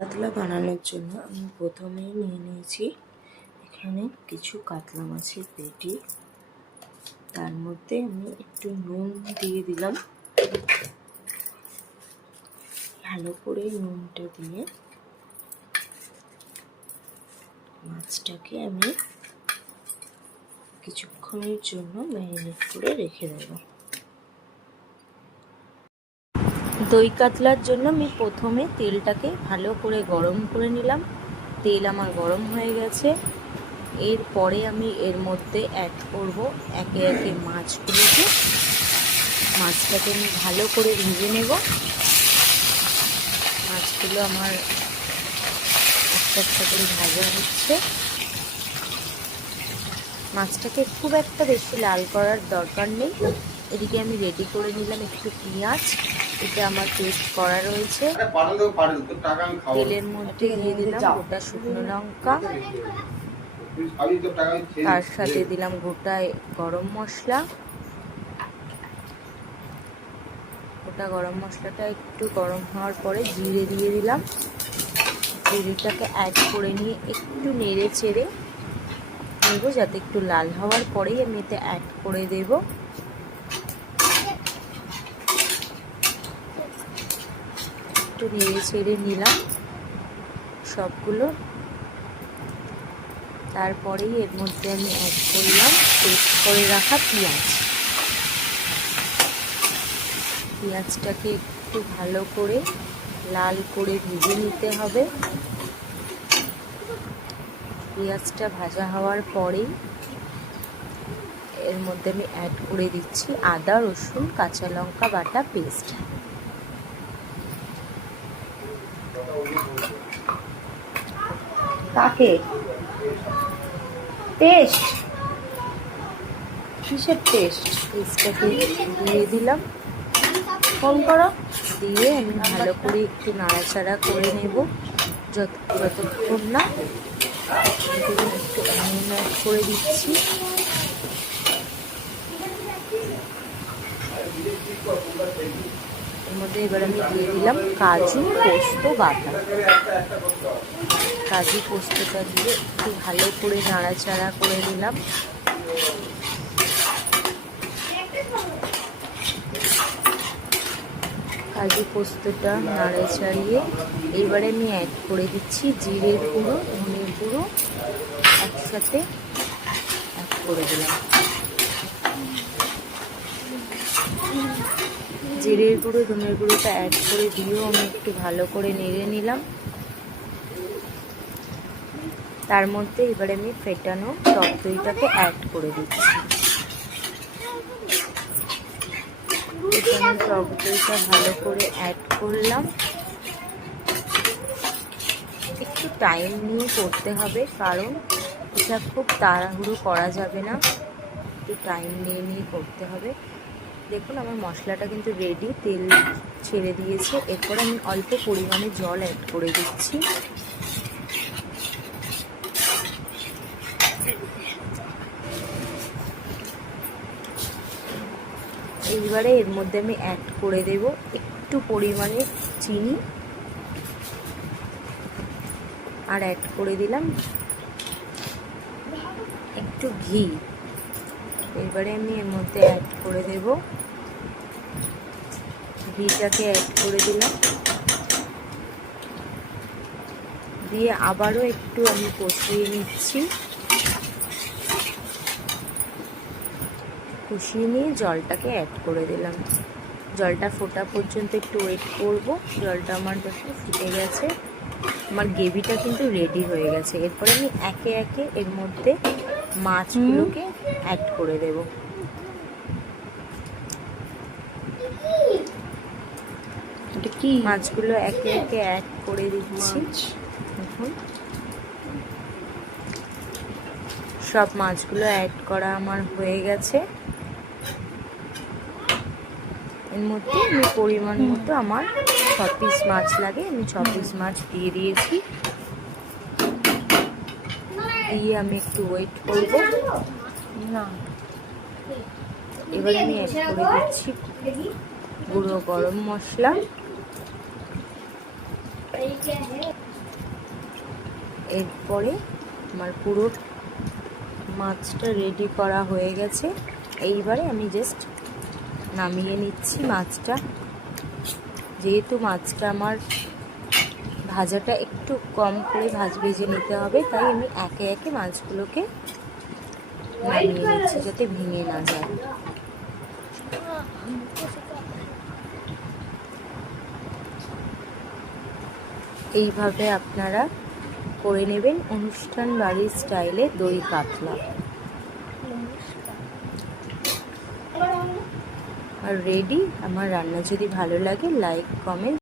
কাতলা বানানোর জন্য আমি প্রথমেই নিয়ে নিয়েছি এখানে কিছু কাতলা মাছের পেটি। তার মধ্যে আমি একটু নুন দিয়ে দিলাম। ভালো করে নুনটা দিয়ে মাছটাকে আমি কিছুক্ষণের জন্য ম্যারিনেট করে রেখে দেব। দই কাতলার জন্য আমি প্রথমে তেলটাকে ভালো করে গরম করে নিলাম। তেল আমার গরম হয়ে গেছে। এরপরে আমি এর মধ্যে অ্যাড করব একে একে মাছগুলোকে। মাছটাকে আমি ভালো করে ভেজে নেব। মাছগুলো আমার একটা একটা করে ভাজা হচ্ছে। মাছটাকে খুব একটা বেশি লাল করার দরকার নেই। এদিকে আমি রেডি করে নিলাম একটু পেঁয়াজ। এটা আমার পেস্ট করা রয়েছে। তেলের মধ্যে দিয়ে দিলাম গোটা শুকনো লঙ্কা, তার সাথে দিলাম গোটা গরম মশলা। গোটা গরম মশলাটা একটু গরম হওয়ার পরে জিরে দিয়ে দিলাম। জিরেটাকে অ্যাড করে নিয়ে একটু নেড়ে চেড়ে নেব, যাতে একটু লাল হওয়ার পরেই আমি এতে অ্যাড করে দেব একটু নেড়ে চেড়ে নিলাম সবগুলো। তারপরেই এর মধ্যে আমি অ্যাড করলাম পেস্ট করে রাখা পেঁয়াজ। পেঁয়াজটাকে একটু ভালো করে লাল করে ভেজে নিতে হবে। পেঁয়াজটা ভাজা হওয়ার পরেই এর মধ্যে আমি অ্যাড করে দিচ্ছি আদা রসুন কাঁচা লঙ্কা বাটা পেস্ট। কাকে পেস্ট? কিসের পেস্ট? পেস্টটাকে দিয়ে দিলাম। ফোন করো। দিয়ে আমি ভালো করে একটু নাড়াচাড়া করে নেব যতক্ষণ না। একটু নুন অ্যাড করে দিচ্ছি। এর মধ্যে এবার আমি দিয়ে দিলাম কাজু পোস্ত বাটা। কাজু পোস্তটা দিয়ে একটু ভালো করে নাড়াচাড়া করে নিলাম। কাজু পোস্তটা নাড়ে ছাড়িয়ে এবারে আমি অ্যাড করে দিচ্ছি জিরের গুঁড়ো ধনের গুঁড়ো একসাথে অ্যাড করে দিলাম। জিরের গুঁড়ো ধনের গুঁড়োটা অ্যাড করে দিয়েও আমি একটু ভালো করে নেড়ে নিলাম। তার মধ্যে এবারে আমি ফেটানো টক দইটাকে অ্যাড করে দিচ্ছি। এখানে টক দইটা ভালো করে অ্যাড করলাম। একটু টাইম নিয়ে করতে হবে, কারণ এটা খুব তাড়াহুড়ো করা যাবে না। একটু টাইম নিয়ে নিয়ে করতে হবে। দেখুন আমার মশলাটা কিন্তু রেডি, তেল ছেড়ে দিয়েছে। এরপর আমি অল্প পরিমাণে জল অ্যাড করে দিচ্ছি। এইবারে এর মধ্যে আমি অ্যাড করে দেব একটু পরিমাণে চিনি, আর অ্যাড করে দিলাম একটু ঘি। এবারে আমি এর মধ্যে অ্যাড করে দেব ঘিটাকে অ্যাড করে দিলাম। দিয়ে আবারও একটু আমি কষিয়ে নিচ্ছি। কষিয়ে নিয়ে জলটাকে অ্যাড করে দিলাম। জলটা ফোটা পর্যন্ত একটু ওয়েট করব। জলটা আমার দেখো ফুটে গেছে। আমার গ্রেভিটা কিন্তু রেডি হয়ে গেছে। এরপরে আমি একে একে এর মধ্যে মাছগুলোকে অ্যাড করে দেব। মাছগুলো একে একে অ্যাড করে দিচ্ছি। দেখুন সব মাছগুলো অ্যাড করা আমার হয়ে গেছে। এর মধ্যে আমি পরিমাণ মতো আমার 6 পিস মাছ লাগে, আমি 6 পিস মাছ দিয়ে দিয়েছি। দিয়ে আমি একটু ওয়েট করব। এবার আমি অ্যাড করে দিচ্ছি গুঁড়ো গরম মশলা, এরপরে আমার পুরো মাছটা রেডি করা হয়ে গেছে। এইবারে আমি জাস্ট নামিয়ে নিচ্ছি মাছটা। যেহেতু মাছটা আমার ভাজাটা একটু কম করে ভেজে নিতে হবে, তাই আমি একে একে মাছগুলোকে নামিয়ে নিচ্ছি যাতে ভেঙে না যায়। এইভাবে আপনারা করে নেবেন অনুষ্ঠান বাড়ির স্টাইলে দই কাতলা। আর রেডি আমার রান্না। যদি ভালো লাগে লাইক কমেন্ট